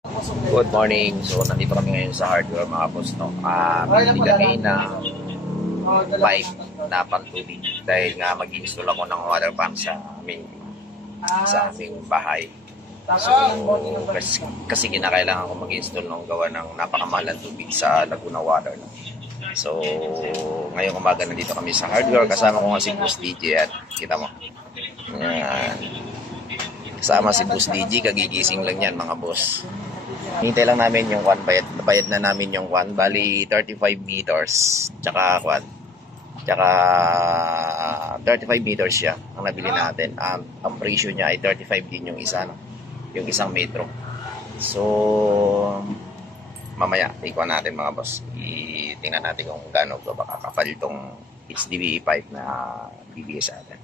Good morning. So, nandito kami ngayon sa hardware mga boss, no? Bibili kami ng pipe na pantubig dahil nga mag-install ako ng water pump sa aming bahay. So, kasi kinakailangan ko mag-install ng gawa ng napakamahal ng tubig sa Laguna Water, no? So, ngayong umaga nandito kami sa hardware. Kasama ko nga si Boss DJ at kita mo. Yan. Kasama si Boss DJ, kagigising lang yan mga boss. Hintay lang namin yung bayad na namin yung bali 35 meters, tsaka 35 meters siya ang nabili natin. Ang presyo niya ay 35 din yung isa, no? Yung isang metro. So, mamaya, ikuha natin mga boss. Tingnan natin kung gaano ba kakapal itong HDPE pipe na bibigay sa atin.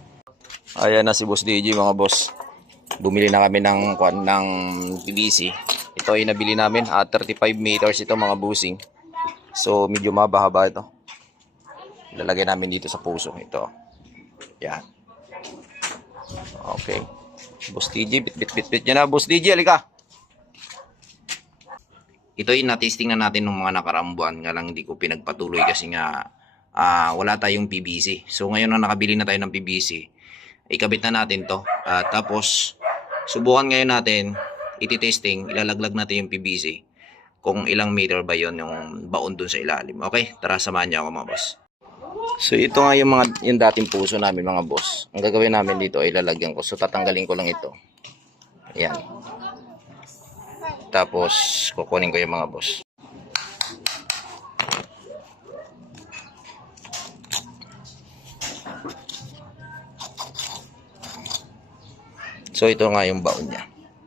Ayan na si Boss DJ mga boss. Bumili na kami ng PVC. Ito ay nabili namin 35 meters ito mga busing. So medyo mahaba ito. Ilalagay namin dito sa puso ito. Yan. Okay. Boss DJ, bit niya na. Boss DJ, halika. Ito ay na-testing na natin ng mga nakaraang buwan. Nga lang hindi ko pinagpatuloy kasi nga wala tayong PVC. So ngayon na nakabili na tayo ng PVC, ikabit na natin to. Tapos subukan ngayon natin, iti-testing, ilalaglag natin yung PVC kung ilang meter ba yon yung baon dun sa ilalim. Okay, tara samahan niyo ako mga boss. So ito nga yung dating puso namin mga boss. Ang gagawin namin dito ay lalagyan ko. So tatanggalin ko lang ito. Ayan. Tapos kukunin ko yung mga boss. So ito nga yung baon niya.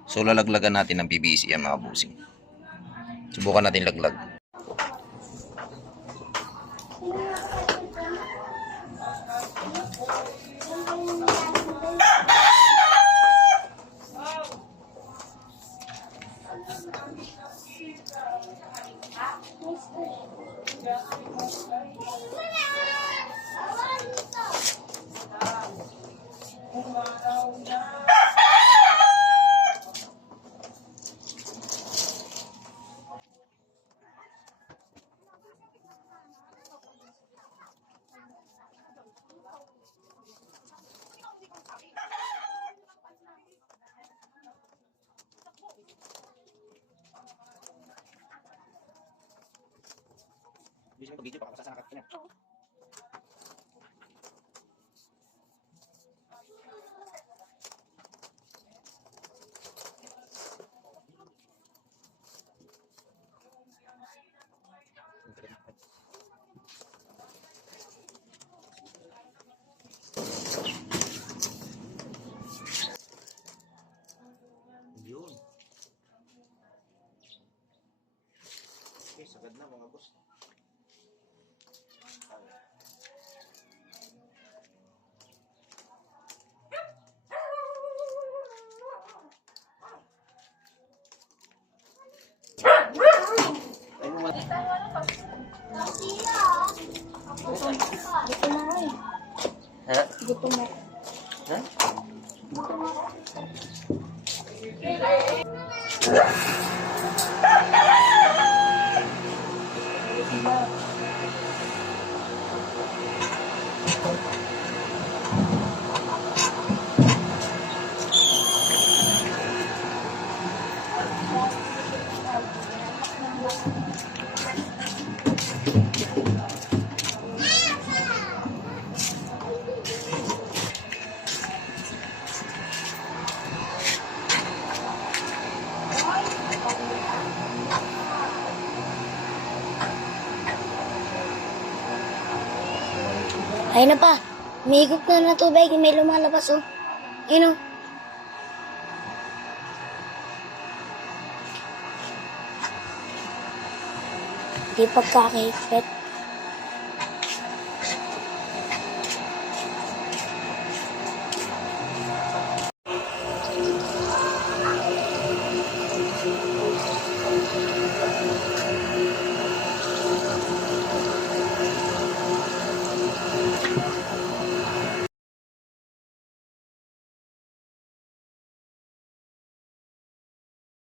So lalaglagan natin ng PVC yan mga busing. Subukan natin laglag. Bisa ko video baka masasangkat ka na. Yun. Okay, sagad na mga boss. Ha? Gutom mo. Ha? Gutom mo. Ayun na pa. Umihigop na ng tubig. May lumalabas, oh. Ayun, oh. Di pagkakahigpit.